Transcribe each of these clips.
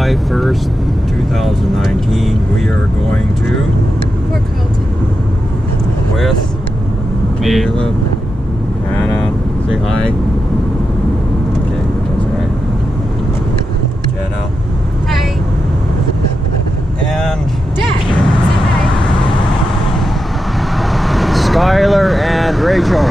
July 1st, 2019. We are going to Fort Carlton. with Me. Caleb, Hannah, say hi. Okay, that's right. Jenna. Hi. And Dad, say Skylar and Rachel.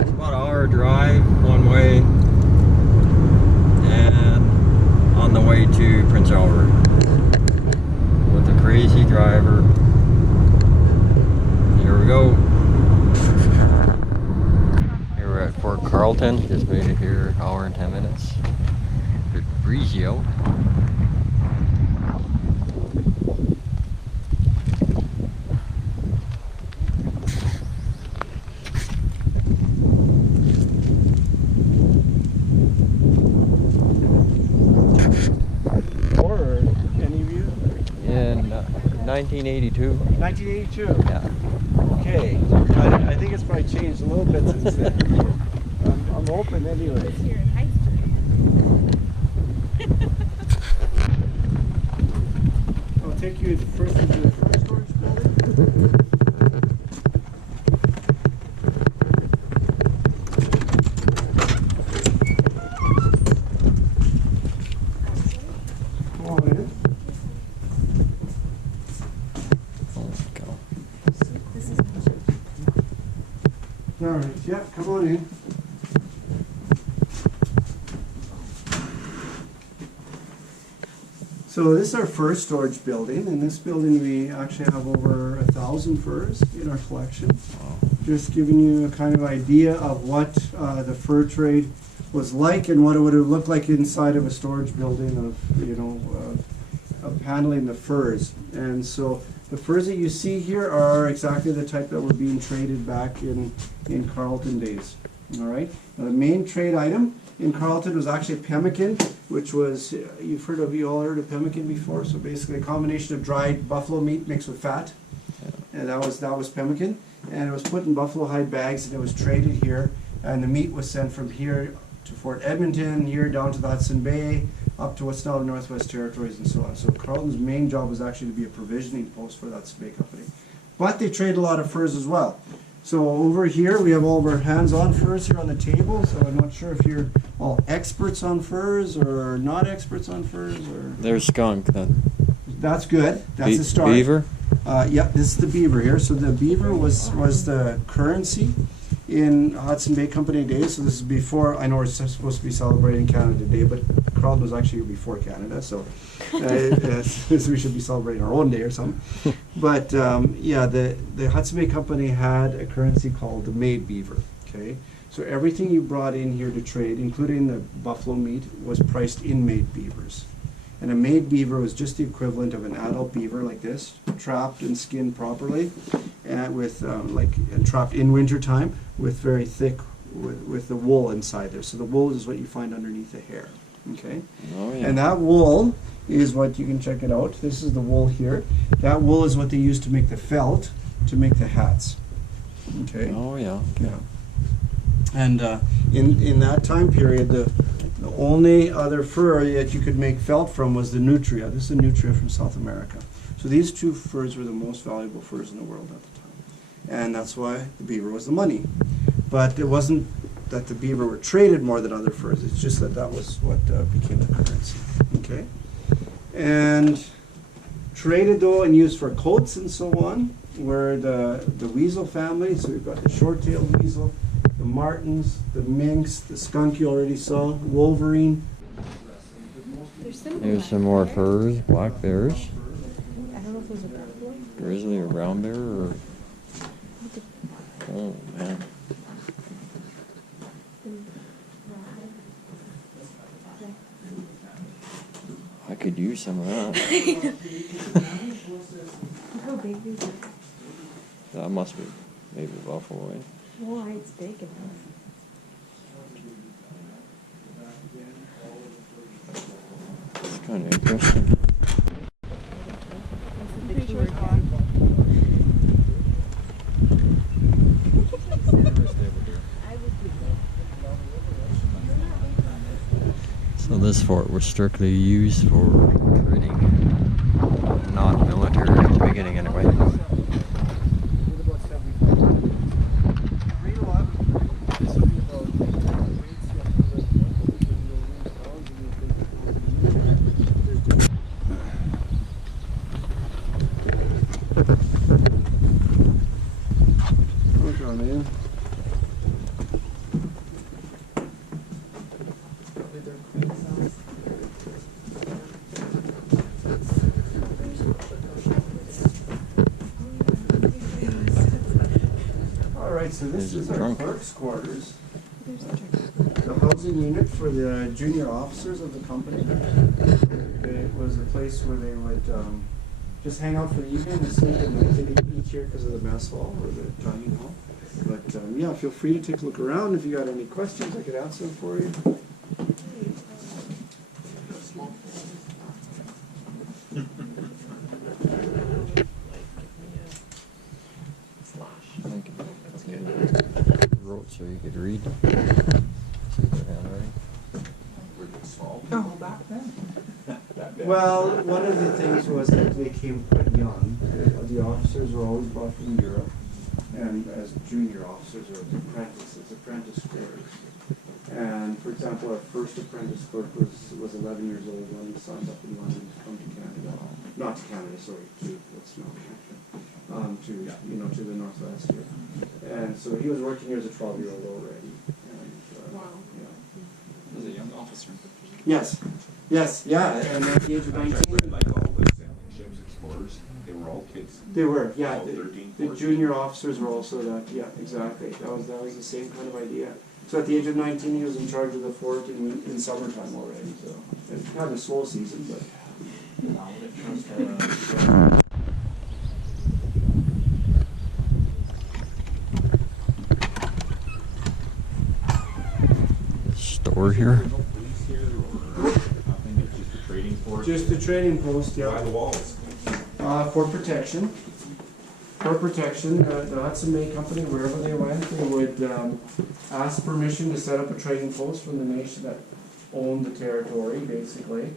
It's about an hour drive one way and on the way to Prince Albert with a crazy driver. Here we go. Here we're at Fort Carlton. Just made it here an hour and 10 minutes. It's breezy out. Or any of you? In 1982. 1982. Yeah. Okay. I think it's probably changed a little bit since then. I'm hoping anyway. hi. Here in high school. I'll take you first into the first storage building. Come on in. Go. This is All right. Yeah. Come on in. So this is our first storage building. In this building we actually have over 1,000 furs in our collection. Just giving you a kind of idea of what the fur trade was like and what it would have looked like inside of a storage building of, of handling the furs. And so the furs that you see here are exactly the type that were being traded back in Carlton days. All right. Now, the main trade item in Carlton was actually pemmican, which was, you all heard of pemmican before? So basically a combination of dried buffalo meat mixed with fat. And that was pemmican. And it was put in buffalo hide bags and it was traded here. And the meat was sent from here to Fort Edmonton, here down to the Hudson Bay, up to what's now the Northwest Territories and so on. So Carlton's main job was actually to be a provisioning post for that Hudson Bay Company. But they trade a lot of furs as well. So over here we have all of our hands-on furs here on the table. So I'm not sure if you're all experts on furs or not experts on furs or. There's skunk. That's good. That's a start. Beaver? Yeah, this is the beaver here. So the beaver was the currency in Hudson Bay Company days. So this is before, I know we're supposed to be celebrating Canada Day, but Carlton was actually before Canada, so we should be celebrating our own day or something. But yeah, the Hudson Bay Company had a currency called the made beaver, okay? So everything you brought in here to trade, including the buffalo meat, was priced in made beavers. And a made beaver was just the equivalent of an adult beaver like this, trapped and skinned properly, and with and trapped in winter time with very thick, with the wool inside there. So the wool is what you find underneath the hair, okay? Oh, yeah. And that wool is what, you can check it out. This is the wool here. That wool is what they used to make the felt, to make the hats, okay? Oh, yeah. Yeah. And in that time period, the only other fur that you could make felt from was the nutria. This is a nutria from South America. So these two furs were the most valuable furs in the world at the time. And that's why the beaver was the money. But it wasn't that the beaver were traded more than other furs. It's just that that was what became the currency. Okay? And traded though and used for coats and so on were the weasel family. So we've got the short-tailed weasel, the martens, the minks, the skunk you already saw, wolverine. Here's some more furs, black bears, I don't know if those are buffalo. grizzly or brown bear or. Oh man. I could use some of that. How big is it? That must be maybe buffalo, eh? Why it's big enough. It's kind of interesting. this fort was strictly used for trading, not military at the beginning anyway. Alright, so this He's is our drunk. clerk's quarters. There's the check. The housing unit for the junior officers of the company. It was a place where they would just hang out for the evening and sleep at night. They didn't eat here because of the mess hall or the dining hall. But yeah, feel free to take a look around. If you got any questions, I could answer them for you. Wrote so you could read. See their handwriting. Oh, back then. Well, one of the things was that they came quite young. The officers were always brought from Europe, and as junior officers or apprentice clerks. And for example, our first apprentice clerk was 11 years old when he signed up in London to come to Canada. Not to Canada, sorry, to what's now Canada. To the northwest here. And so he was working here as a 12-year-old already. And, Wow. yeah. As a young officer. Yes, yeah, and at the age of 19. Like all the sailing ships, explorers, they were all kids. They were, yeah. All 13, The 14. junior officers were also that, yeah, exactly. That was the same kind of idea. So at the age of 19, he was in charge of the fort in summertime already, so. It had a slow season, but. Store here. No police here or nothing, it's just a trading port. Just the trading post, By yeah. the walls. For protection. For protection, the Hudson Bay Company, wherever they went, they would ask permission to set up a trading post from the nation that owned the territory, basically.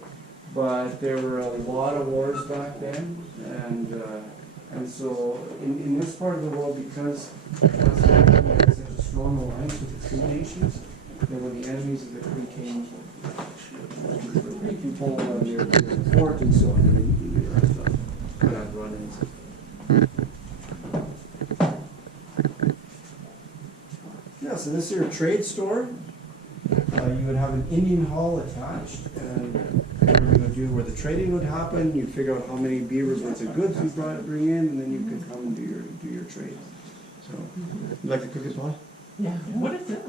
But there were a lot of wars back then, and so in this part of the world, because Hudson Bay had such a strong alliance with the Cree nations, they were the enemies of the Cree kings. The Cree people near the fort and so on, and they could have run-ins. Yeah, so this is your trade store. You would have an Indian hall attached, and you would do where the trading would happen. You'd figure out how many beavers worth of goods you bring in, and then you could come and do your trade. So, you like the cookie pot? Yeah. What is this?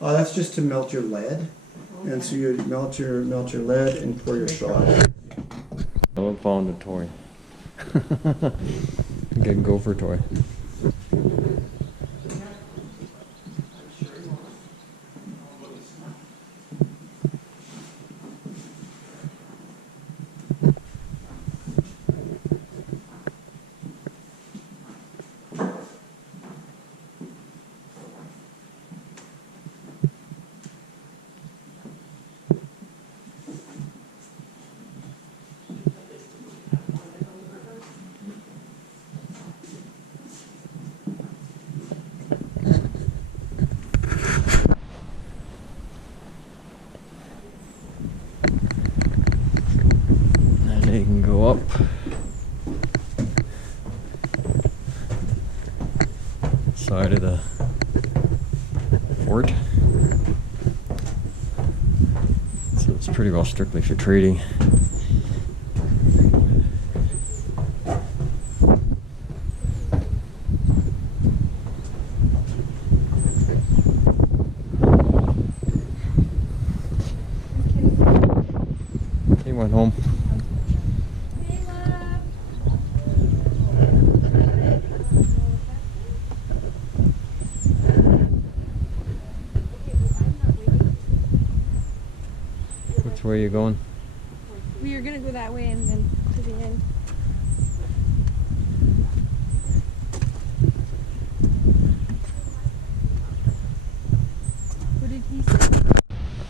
That's just to melt your lead, and so you melt your lead and pour your shot. I found a toy. Good gopher toy. And they can go up. Side of the fort. So it's pretty well strictly for trading. He went home. Which way are you going? We were gonna go that way and then to the end. What did he say?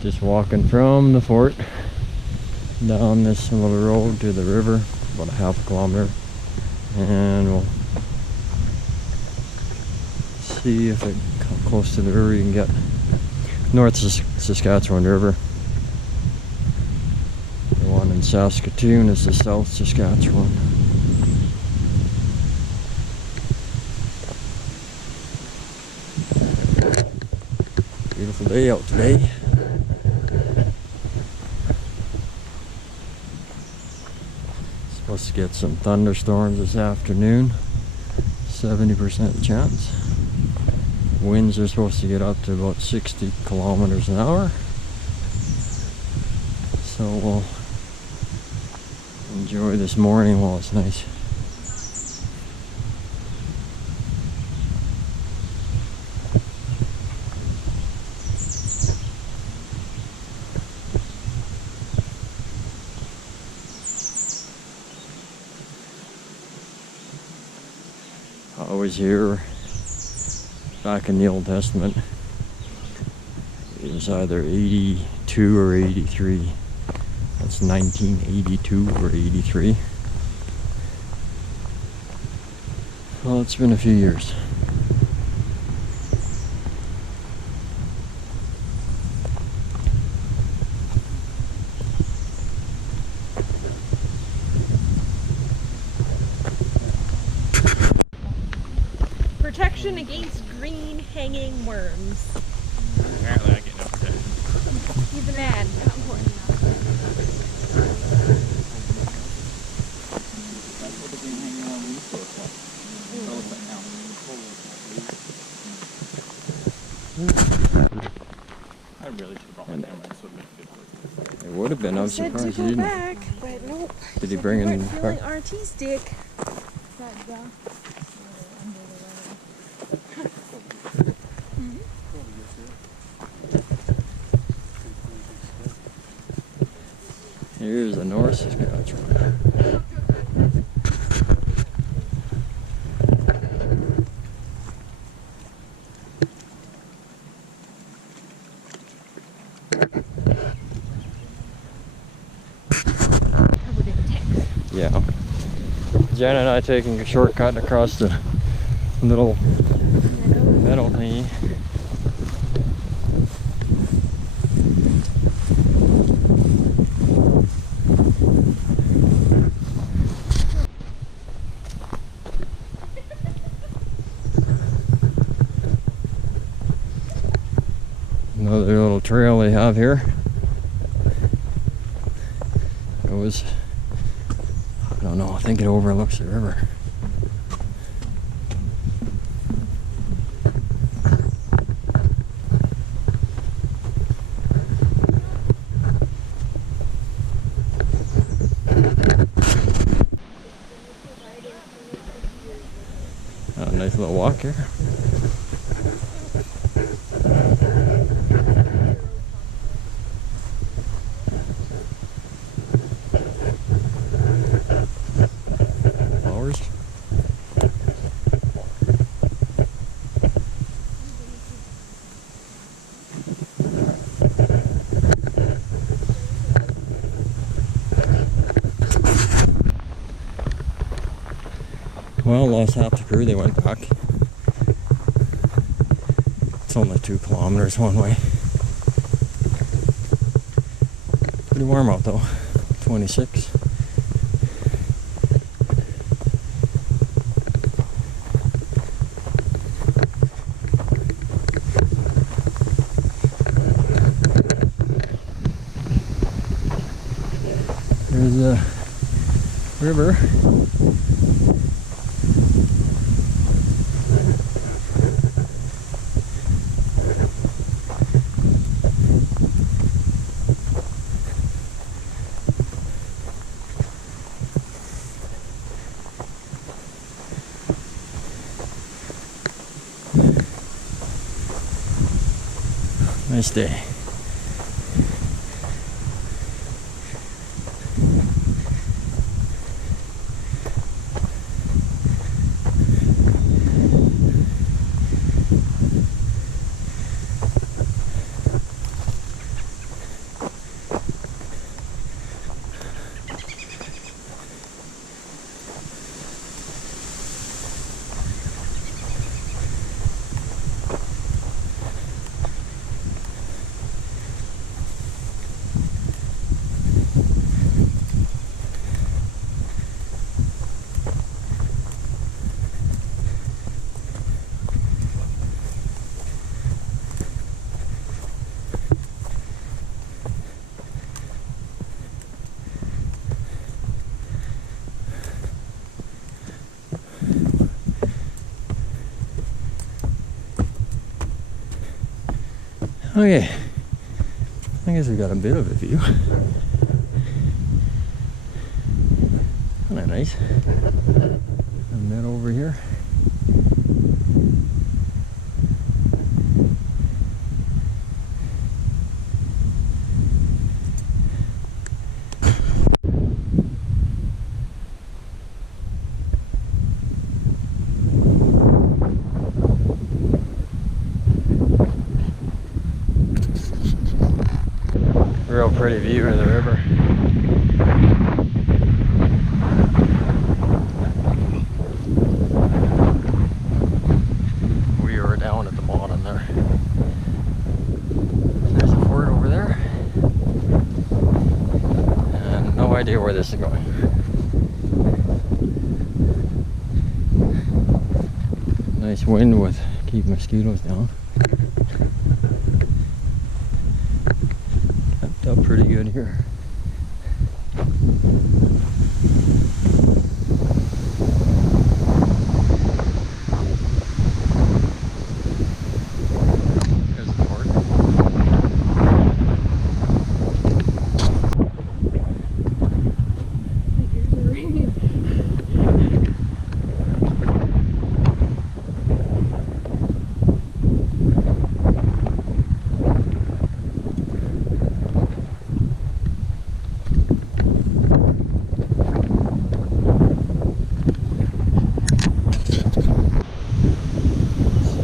Just walking from the fort down this little road to the river, about a half a kilometer, and we'll see if it close to the river you can get North Saskatchewan River. The one in Saskatoon is the South Saskatchewan. Beautiful day out today. Supposed to get some thunderstorms this afternoon. 70% chance. Winds are supposed to get up to about 60 kilometers an hour. So we'll enjoy this morning while it's nice. I was here back in the Old Testament. It was either 82 or 83. That's 1982 or 83. Well, it's been a few years. Protection against green hanging worms. Apparently I get no protection. He's an ad. Not important enough. That's what the green hanging on leaves for. Oh, it's like now. I really should have brought my camera. This would make a good. It would have been. I'm Said to surprised go you didn't. back, but nope. Did he Said bring you in weren't the feeling car? RT stick. Here's the North Saskatchewan. Yeah. Jen and I taking a shortcut across the little meadow thingy. Another little trail they have here. It was, I don't know, I think it overlooks the river. A nice little walk here. Flowers. Well, lost half the crew, they went back. It's only 2 kilometers one way. Pretty warm out though, 26. There's the river. Nice day. Okay, I guess we got a bit of a view. Kind of nice. A meadow over here. Real pretty view of the river. We are down at the bottom there. There's a fort over there. And no idea where this is going. Nice wind with keep mosquitoes down. Kept up pretty good here. There's the fort.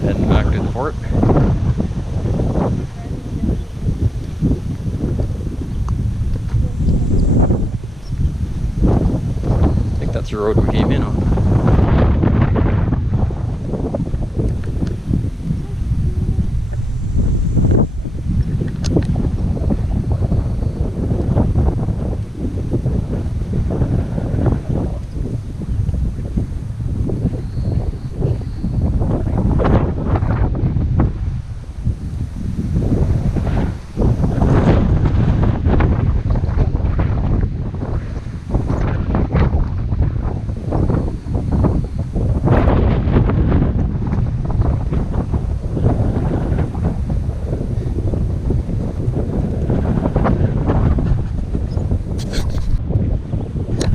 Heading back to the fort. I think that's the road we came in on.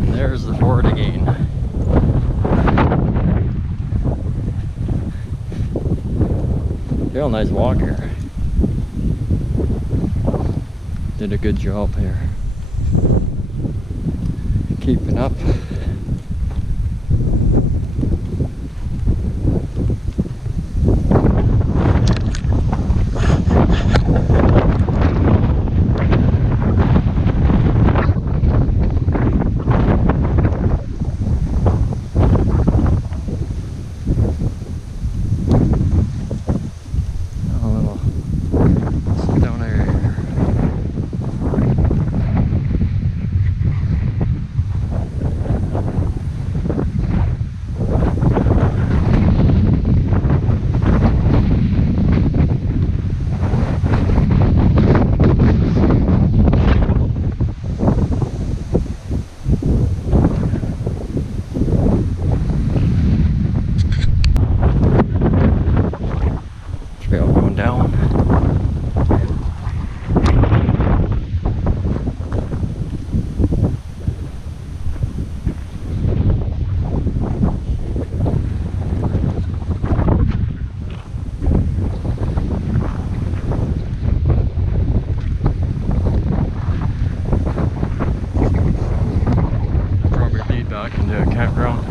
There's the fort again. Real nice walk here. Did a good job here. Keeping up. Trail going down. Probably lead back into a campground.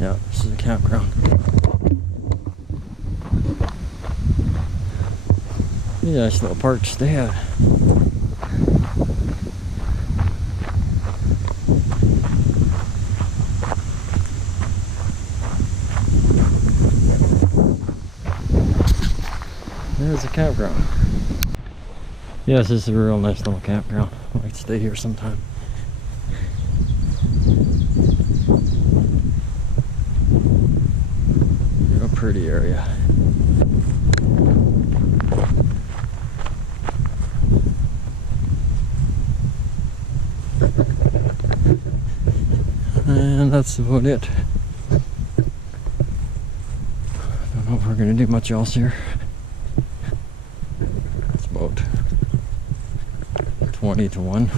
Yeah, this is a campground. Nice little parks they had. There's a campground. Yes, this is a real nice little campground. I might stay here sometime. Real pretty area. And that's about it. Don't know if we're gonna do much else here. It's about 20 to 1.